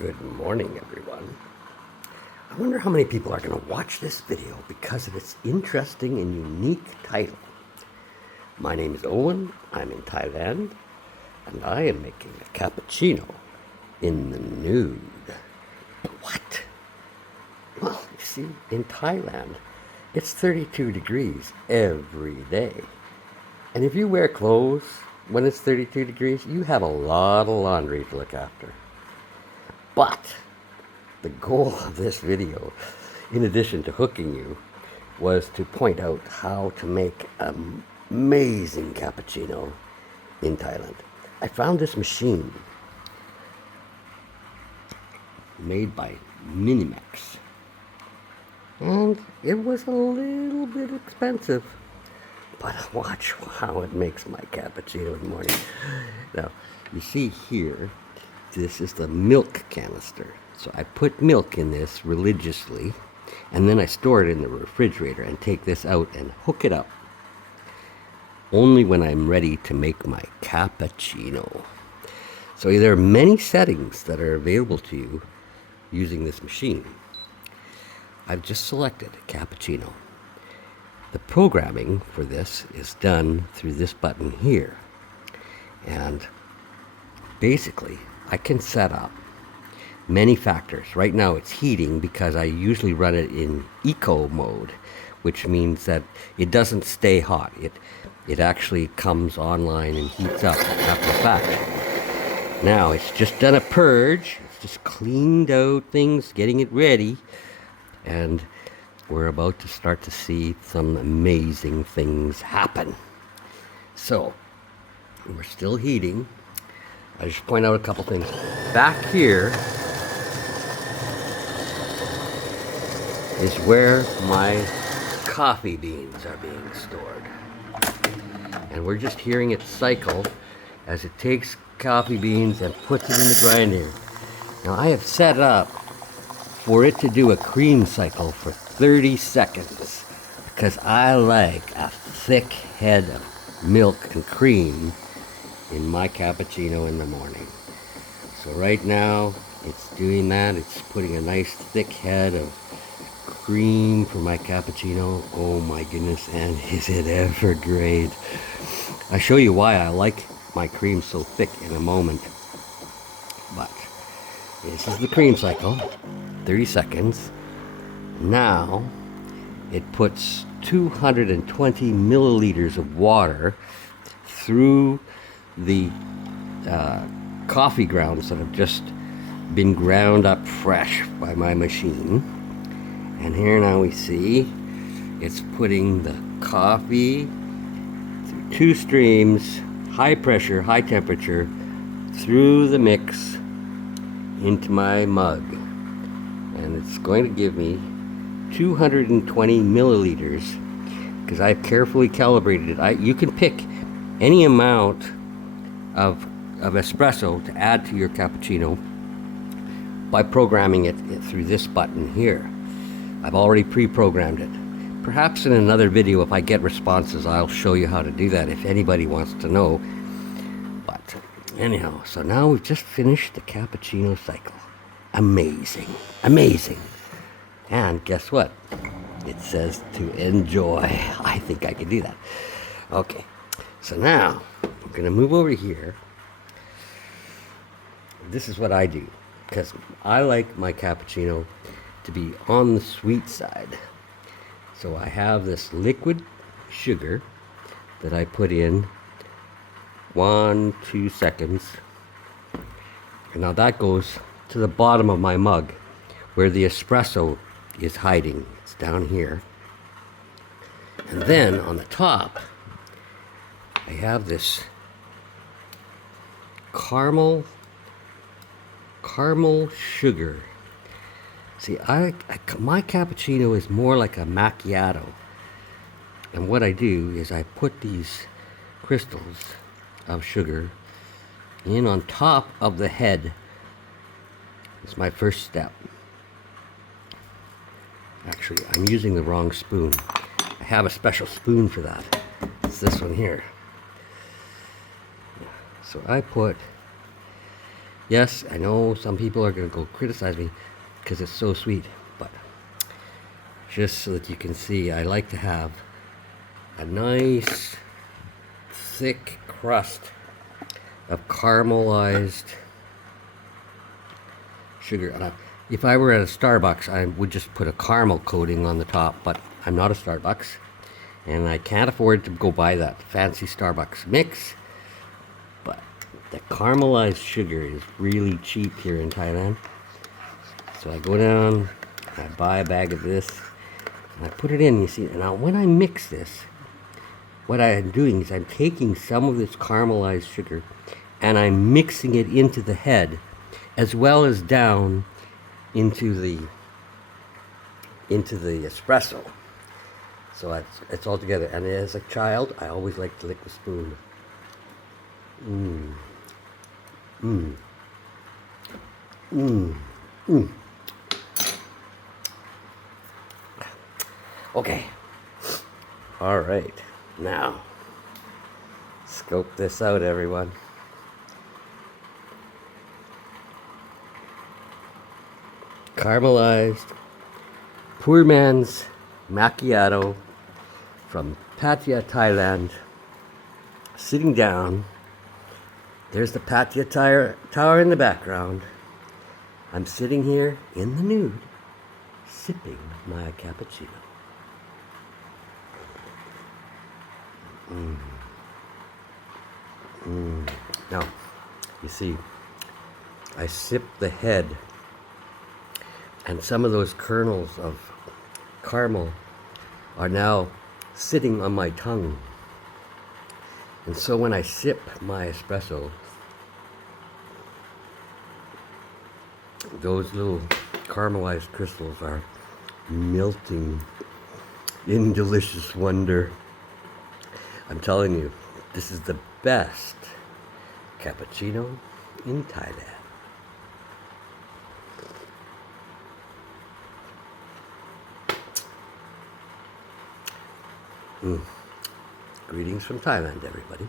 Good morning, everyone. I wonder how many people are going to watch this video because of its interesting and unique title. My name is Owen, I'm in Thailand, and I am making a cappuccino in the nude. What? Well, you see, in Thailand, it's 32 degrees every day. And if you wear clothes when it's 32 degrees, you have a lot of laundry to look after. But the goal of this video, in addition to hooking you, was to point out how to make an amazing cappuccino in Thailand. I found this machine made by Minimax, and it was a little bit expensive, but watch how it makes my cappuccino in the morning. Now, you see here, this is the milk canister. So I put milk in this religiously, and then I store it in the refrigerator and take this out and hook it up only when I'm ready to make my cappuccino. So there are many settings that are available to you using this machine. I've just selected cappuccino. The programming for this is done through this button here. And basically, I can set up many factors. Right now it's heating because I usually run it in eco mode, which means that it doesn't stay hot. It actually comes online and heats up after the fact. Now it's just done a purge. It's just cleaned out things, getting it ready, and we're about to start to see some amazing things happen. So we're still heating. I just point out a couple things. Back here is where my coffee beans are being stored. And we're just hearing it cycle as it takes coffee beans and puts it in the grinder. Now I have set up for it to do a cream cycle for 30 seconds because I like a thick head of milk and cream in my cappuccino in the morning. So right now it's doing that. It's putting a nice thick head of cream for my cappuccino. Oh my goodness, and is it ever great. I'll show you why I like my cream so thick in a moment. But this is the cream cycle, 30 seconds. Now it puts 220 milliliters of water through the coffee grounds that have just been ground up fresh by my machine. And here now we see it's putting the coffee through two streams, high pressure, high temperature, through the mix into my mug. And it's going to give me 220 milliliters because I've carefully calibrated it. You can pick any amount of espresso to add to your cappuccino by programming it through this button here. I've already pre-programmed it. Perhaps in another video, if I get responses, I'll show you how to do that if anybody wants to know. But anyhow, so now we've just finished the cappuccino cycle. Amazing, amazing. And guess what? It says to enjoy. I think I can do that. Okay, so now I'm going to move over here. This is what I do because I like my cappuccino to be on the sweet side. So I have this liquid sugar that I put in 1-2 seconds. And now that goes to the bottom of my mug where the espresso is hiding. It's down here. And then on the top, I have this caramel sugar. See, my cappuccino is more like a macchiato. And what I do is I put these crystals of sugar in on top of the head. It's my first step. Actually, I'm using the wrong spoon. I have a special spoon for that. It's this one here. So I put Yes, I know some people are going to go criticize me because it's so sweet, but just so that you can see, I like to have a nice thick crust of caramelized sugar. If I were at a Starbucks, I would just put a caramel coating on the top, but I'm not a Starbucks, and I can't afford to go buy that fancy Starbucks mix. But the caramelized sugar is really cheap here in Thailand. So I go down, I buy a bag of this, and I put it in, you see. Now when I mix this, what I am doing is I'm taking some of this caramelized sugar and I'm mixing it into the head as well as down into the espresso. So it's all together. And as a child, I always liked to lick the spoon. Mmm. Mmm. Mmm. Mmm. Okay. All right. Now, scope this out, everyone. Caramelized poor man's macchiato from Pattaya, Thailand. Sitting down. There's the Pattaya Tower in the background. I'm sitting here in the nude, sipping my cappuccino. Now, you see, I sip the head, and some of those kernels of caramel are now sitting on my tongue. And so when I sip my espresso, those little caramelized crystals are melting in delicious wonder. I'm telling you, this is the best cappuccino in Thailand. Greetings from Thailand, everybody.